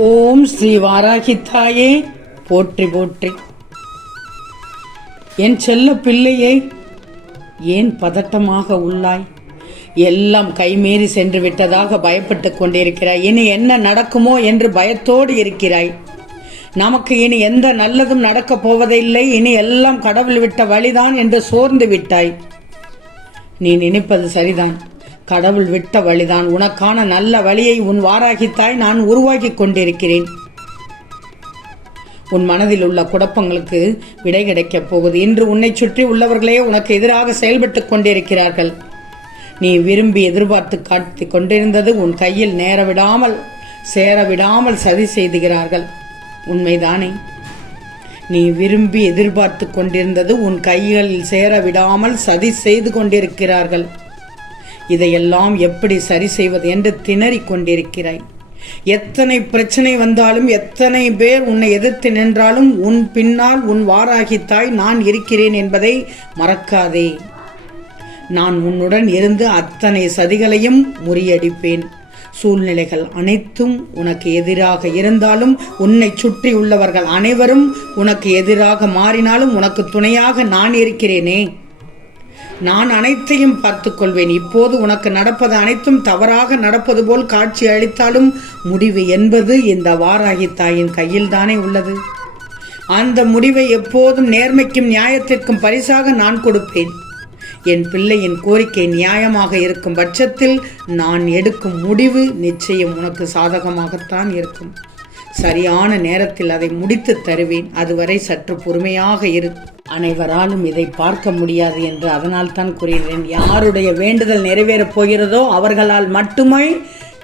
ஓம் ஸ்ரீ வாராகித்தாயே. போற்றி போற்றி. என் செல்ல பிள்ளையே ஏன் பதட்டமாக உள்ளாய்? எல்லாம் கைமீறி சென்று விட்டதாக பயப்பட்டு கொண்டிருக்கிறாய். இனி என்ன நடக்குமோ என்று பயத்தோடு இருக்கிறாய். நமக்கு இனி எந்த நல்லதும் நடக்கப் போவதில்லை. இனி எல்லாம் கடவுள் விட்ட வழிதான் என்று சோர்ந்து விட்டாய். நீ நினைப்பது சரிதான். கடவுள் விட்ட வழிதான். உனக்கான நல்ல வழியை உன் வாராகித்தாய் நான் உருவாக்கி கொண்டிருக்கிறேன். உன் மனதில் உள்ள குழப்பங்களுக்கு விடை கிடைக்கப் போகுது. இன்று உன்னை சுற்றி உள்ளவர்களே உனக்கு எதிராக செயல்பட்டுக் கொண்டிருக்கிறார்கள். நீ விரும்பி எதிர்பார்த்து காட்டி கொண்டிருந்தது உன் கையில் நேர விடாமல் சேர விடாமல் சதி செய்துகிறார்கள். உண்மைதானே? நீ விரும்பி எதிர்பார்த்து கொண்டிருந்தது உன் கைகளில் சேர விடாமல் சதி செய்து கொண்டிருக்கிறார்கள். இதையெல்லாம் எப்படி சரி செய்வது என்று திணறிக் கொண்டிருக்கிறாய். எத்தனை பிரச்சனை வந்தாலும் எத்தனை பேர் உன்னை எதிர்த்து நின்றாலும் உன் பின்னால் உன் வாராகித்தாய் நான் இருக்கிறேன் என்பதை மறக்காதே. நான் உன்னுடன் இருந்து அத்தனை சதிகளையும் முறியடிப்பேன். சூழ்நிலைகள் அனைத்தும் உனக்கு எதிராக இருந்தாலும் உன்னை சுற்றி உள்ளவர்கள் அனைவரும் உனக்கு எதிராக மாறினாலும் உனக்கு துணையாக நான் இருக்கிறேனே. நான் அனைத்தையும் பார்த்து கொள்வேன் இப்போது உனக்கு நடப்பது அனைத்தும் தவறாக நடப்பது போல் காட்சி அளித்தாலும் முடிவு என்பது இந்த வாராகி தாயின் கையில்தானே உள்ளது. அந்த முடிவை எப்போதும் நேர்மைக்கும் நியாயத்திற்கும் பரிசாக நான் கொடுப்பேன். என் பிள்ளையின் கோரிக்கை நியாயமாக இருக்கும் பட்சத்தில் நான் எடுக்கும் முடிவு நிச்சயம் உனக்கு சாதகமாகத்தான் இருக்கும். சரியான நேரத்தில் அதை முடித்து தருவேன். அதுவரை சற்று பொறுமையாக இருக்கும் அனைவராலும் இதை பார்க்க முடியாது என்று அதனால் தான் கூறுகிறேன் யாருடைய வேண்டுதல் நிறைவேறப் போகிறதோ அவர்களால் மட்டுமே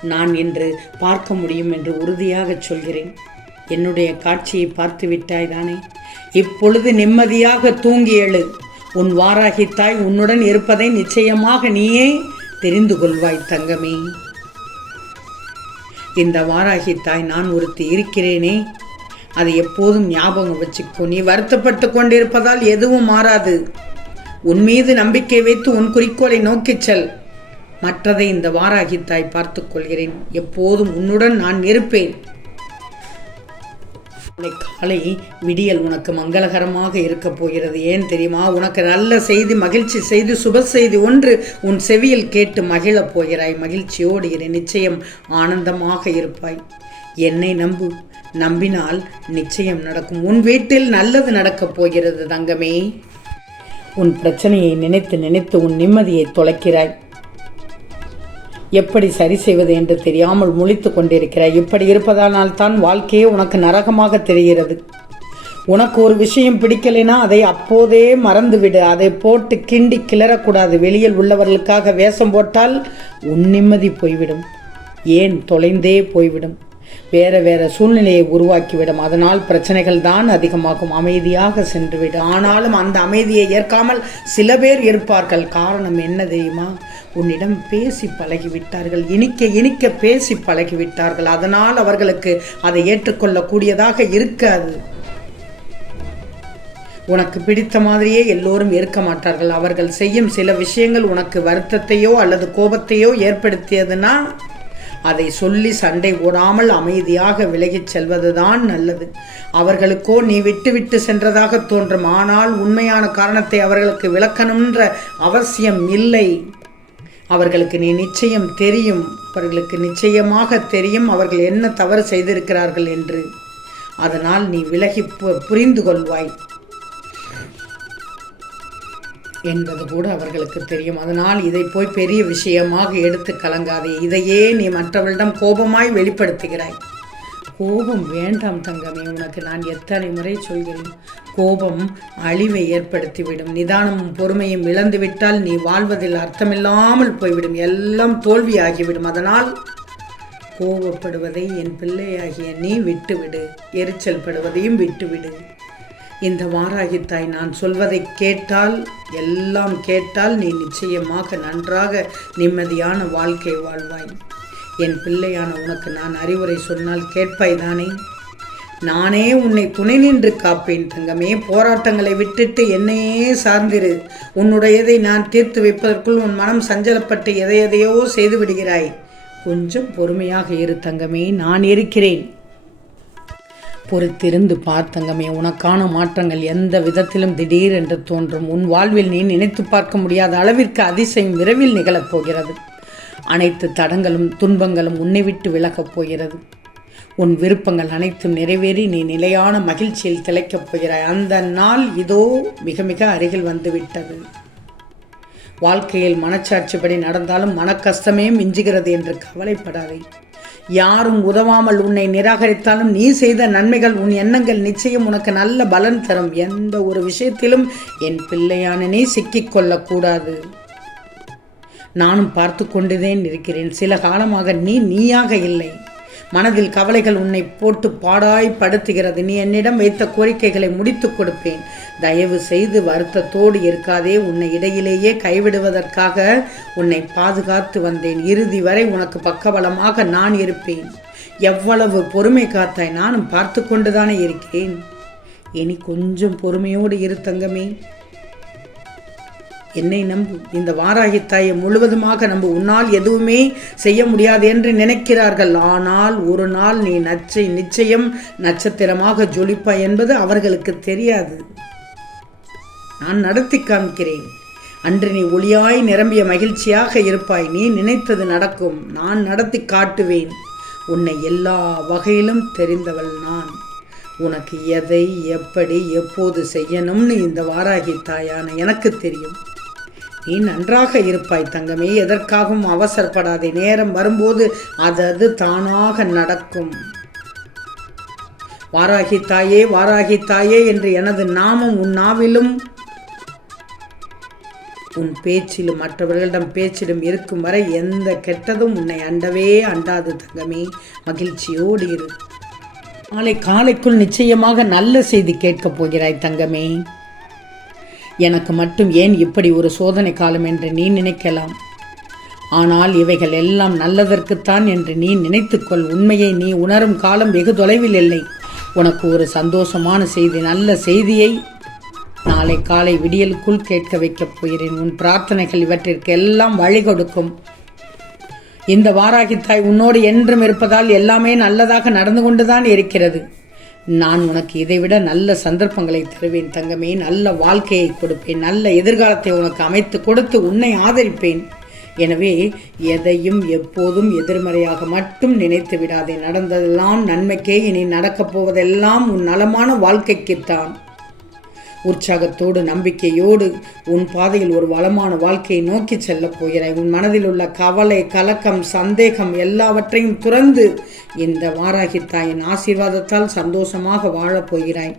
நான் இன்று பார்க்க முடியும் என்று உறுதியாக சொல்கிறேன். என்னுடைய காட்சியை பார்த்து விட்டாய் தானே? இப்பொழுது நிம்மதியாக தூங்கி எழு. உன் வாராகி தாய் உன்னுடன் இருப்பதை நிச்சயமாக நீயே தெரிந்து கொள்வாய் தங்கமே. இந்த வாராகி தாய் நான் ஒருத்தி இருக்கிறேனே. அதை எப்போதும் ஞாபகம் வச்சுக்கோ. நீ வருத்தப்பட்டு கொண்டிருப்பதால் எதுவும் மாறாது. உன் மீது நம்பிக்கை வைத்து உன் குறிக்கோளை நோக்கிச் செல். மற்றதை இந்த வாராகித்தாய் பார்த்துக் கொள்கிறேன். எப்போதும் உன்னுடன் நான் இருப்பேன். நாளை காலை விடியல் உனக்கு மங்களகரமாக இருக்க போகிறது. ஏன் தெரியுமா? உனக்கு நல்ல செய்தி மகிழ்ச்சி செய்தி சுப செய்தி ஒன்று உன் செவியில் கேட்டு மகிழப் போகிறாய். மகிழ்ச்சியோடு இரு நிச்சயம் ஆனந்தமாக இருப்பாய். என்னை நம்பு. நம்பினால் நிச்சயம் நடக்கும். உன் வீட்டில் நல்லது நடக்கப் போகிறது தங்கமே. உன் பிரச்சனையை நினைத்து நினைத்து உன் நிம்மதியை தொலைக்கிறாய். எப்படி சரி செய்வது என்று தெரியாமல் முழித்துக் கொண்டிருக்கிறாய். இப்படி இருப்பதனால் தான் வாழ்க்கையே உனக்கு நரகமாக தெரிகிறது. உனக்கு ஒரு விஷயம் பிடிக்கலைனா அதை அப்போதே மறந்துவிடு. அதை போட்டு கிண்டி கிளறக்கூடாது. வெளியில் உள்ளவர்களுக்காக வேஷம் போட்டால் உன் நிம்மதி போய்விடும். ஏன் தொலைந்தே போய்விடும். வேற வேற சூழ்நிலையை உருவாக்கிவிடும். அதனால் பிரச்சனைகள் தான் அதிகமாகும். அமைதியாக சென்றுவிடும் ஆனாலும் அந்த அமைதியை ஏற்காமல் சில பேர் இருப்பார்கள். காரணம் என்ன தெரியுமா? உன்னிடம் பேசி பழகிவிட்டார்கள். இனிக்க இனிக்க பேசி பழகிவிட்டார்கள். அதனால் அவர்களுக்கு அதை ஏற்றுக்கொள்ளக்கூடியதாக இருக்காது. உனக்கு பிடித்த மாதிரியே எல்லோரும் இருக்க மாட்டார்கள். அவர்கள் செய்யும் சில விஷயங்கள் உனக்கு வருத்தத்தையோ அல்லது கோபத்தையோ ஏற்படுத்தியதுன்னா அதை சொல்லி சண்டை ஓடாமல் அமைதியாக விலகிச் செல்வதுதான் நல்லது. அவர்களுக்கோ நீ விட்டுவிட்டு சென்றதாக தோன்றும். ஆனால் உண்மையான காரணத்தை அவர்களுக்கு விளக்கணுன்ற அவசியம் இல்லை. அவர்களுக்கு நீ நிச்சயம் தெரியும். அவர்களுக்கு நிச்சயமாக தெரியும் அவர்கள் என்ன தவறு செய்திருக்கிறார்கள் என்று. அதனால் நீ விலகி பு- புரிந்து கொள்வாய் என்பது கூட அவர்களுக்கு தெரியும். அதனால் இதை போய் பெரிய விஷயமாக எடுத்து கலங்காதே. இதையே நீ மற்றவர்களிடம் கோபமாய் வெளிப்படுத்துகிறாய். கோபம் வேண்டாம் தங்கமே உனக்கு நான் எத்தனை முறை சொல்கிறேன். கோபம் அழிவை ஏற்படுத்திவிடும். நிதானமும் பொறுமையும் இழந்துவிட்டால் நீ வாழ்வதில் அர்த்தமில்லாமல் போய்விடும். எல்லாம் தோல்வியாகிவிடும். அதனால் கோபப்படுவதை என் பிள்ளையாகிய நீ விட்டுவிடு. எரிச்சல் படுவதையும் விட்டுவிடு. இந்த வாராகித்தாய் நான் சொல்வதை கேட்டால் எல்லாம் கேட்டால் நீ நிச்சயமாக நன்றாக நிம்மதியான வாழ்க்கை வாழ்வாய். என் பிள்ளையான உனக்கு நான் அறிவுரை சொன்னால் கேட்பாய் தானே? நானே உன்னை துணை நின்று காப்பேன். தங்கமே போராட்டங்களை விட்டுட்டு என்னையே சார்ந்திரு. உன்னுடையதை நான் தீர்த்து வைப்பதற்குள் உன் மனம் சஞ்சலப்பட்டு எதை எதையோ செய்து விடுகிறாய். கொஞ்சம் பொறுமையாக இரு தங்கமே நான் இருக்கிறேன். பொறுத்திருந்து பார்த்தங்கமே உனக்கான மாற்றங்கள் எந்த விதத்திலும் திடீர் என்று தோன்றும். உன் வாழ்வில் நீ நினைத்து பார்க்க முடியாத அளவிற்கு அதிசயம் விரைவில் நிகழப் போகிறது. அனைத்து தடங்களும் துன்பங்களும் உன்னை விட்டு விலகப் போகிறது. உன் விருப்பங்கள் அனைத்தும் நிறைவேறி நீ நிலையான மகிழ்ச்சியில் திளைக்கப் போகிறாய். அந்த நாள் இதோ மிக மிக அருகில் வந்துவிட்டது. வாழ்க்கையில் மனச்சாட்சிப்படி நடந்தாலும் மனக்கஷ்டமே மிஞ்சுகிறது என்று கவலைப்படாதே. யாரும் உதவாமல் உன்னை நிராகரித்தாலும் நீ செய்த நன்மைகள் உன் எண்ணங்கள் நிச்சயம் உனக்கு நல்ல பலன் தரும். எந்த ஒரு விஷயத்திலும் என் பிள்ளையான நீ சிக்கிக்கொள்ளக்கூடாது நானும் பார்த்து கொண்டுதான் இருக்கிறேன். சில காலமாக நீ நீயாக இல்லை. மனதில் கவலைகள் உன்னை போட்டு பாடாய் படுத்துகிறது. நீ என்னிடம் வைத்த கோரிக்கைகளை முடித்துக் கொடுப்பேன். தயவு செய்து வருத்தத்தோடு இருக்காதே. உன்னை இடையிலேயே கைவிடுவதற்காக உன்னை பாதுகாத்து வந்தேன். இறுதி வரை உனக்கு பக்கபலமாக நான் இருப்பேன். எவ்வளவு பொறுமை காத்தாய் நானும் பார்த்து கொண்டுதானே இருக்கிறேன் இனி கொஞ்சம் பொறுமையோடு இரு தங்கமே. என்னை நம்பு. இந்த வாராகி தாயை முழுவதுமாக நம்பு. உன்னால் எதுவுமே செய்ய முடியாது என்று நினைக்கிறார்கள். ஆனால் ஒரு நாள் நீ நச்சை நிச்சயம் நட்சத்திரமாக ஜொலிப்பாய் என்பது அவர்களுக்கு தெரியாது. நான் நடத்தி காமிக்கிறேன் அன்று நீ ஒளியாய் நிரம்பிய மகிழ்ச்சியாக இருப்பாய். நீ நினைத்தது நடக்கும். நான் நடத்தி காட்டுவேன். உன்னை எல்லா வகையிலும் தெரிந்தவள் நான். உனக்கு எதை எப்படி எப்போது செய்யணும்னு இந்த வாராகி தாயான எனக்கு தெரியும். நீ நன்றாக இருப்பாய் தங்கமே. எதற்காகவும் அவசரப்படாதே. நேரம் வரும்போது அது அது தானாக நடக்கும். வாராகி தாயே வாராகி தாயே என்று எனது நாமம் உன் நாவிலும் உன் பேச்சிலும் மற்றவர்களிடம் பேச்சிலும் இருக்கும் வரை எந்த கெட்டதும் உன்னை அண்டவே அண்டாது தங்கமே. மகிழ்ச்சியோடு இரு. நாளை காலைக்குள் நிச்சயமாக நல்ல செய்தி கேட்கப் போகிறாய் தங்கமே. எனக்கு மட்டும் ஏன் இப்படி ஒரு சோதனை காலம் என்று நீ நினைக்கலாம்? ஆனால் இவைகள் எல்லாம் நல்லதற்குத்தான் என்று நீ நினைத்துக்கொள். உண்மையை நீ உணரும் காலம் வெகு தொலைவில் இல்லை. உனக்கு ஒரு சந்தோஷமான செய்தி நல்ல செய்தியை நாளை காலை விடியலுக்குள் கேட்க வைக்கப் போகிறேன். உன் பிரார்த்தனைகள் இவற்றிற்கு எல்லாம் வழி கொடுக்கும். இந்த வாராகித்தாய் உன்னோடு என்றும் இருப்பதால் எல்லாமே நல்லதாக நடந்து கொண்டுதான் இருக்கிறது. நான் உனக்கு இதைவிட நல்ல சந்தர்ப்பங்களை தருவேன் தங்கமே நல்ல வாழ்க்கையை கொடுப்பேன் நல்ல எதிர்காலத்தை உனக்கு அமைத்து கொடுத்து உன்னை ஆதரிப்பேன். எனவே எதையும் எப்போதும் எதிர்மறையாக மட்டும் நினைத்து விடாதே. நடந்ததெல்லாம் நன்மைக்கே இனி நடக்கப் போவதெல்லாம் உன் நலமான வாழ்க்கைக்குத்தான். உற்சாகத்தோடு நம்பிக்கையோடு உன் பாதையில் ஒரு வளமான வாழ்க்கையை நோக்கி செல்லப் போகிறாய் உன் மனதில் உள்ள கவலை கலக்கம் சந்தேகம் எல்லாவற்றையும் துறந்து இந்த வாராகி தாயின் ஆசீர்வாதத்தால் சந்தோஷமாக வாழப் போகிறாய்.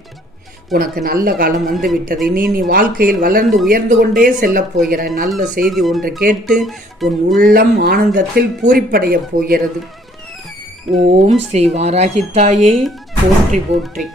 உனக்கு நல்ல காலம் வந்துவிட்டது. இனி நீ வாழ்க்கையில் வளர்ந்து உயர்ந்து கொண்டே செல்லப் போகிறாய். நல்ல செய்தி ஒன்று கேட்டு உன் உள்ளம் ஆனந்தத்தில் பூரிப்படையப் போகிறது. ஓம் ஸ்ரீ வாராகி தாயே போற்றி போற்றி.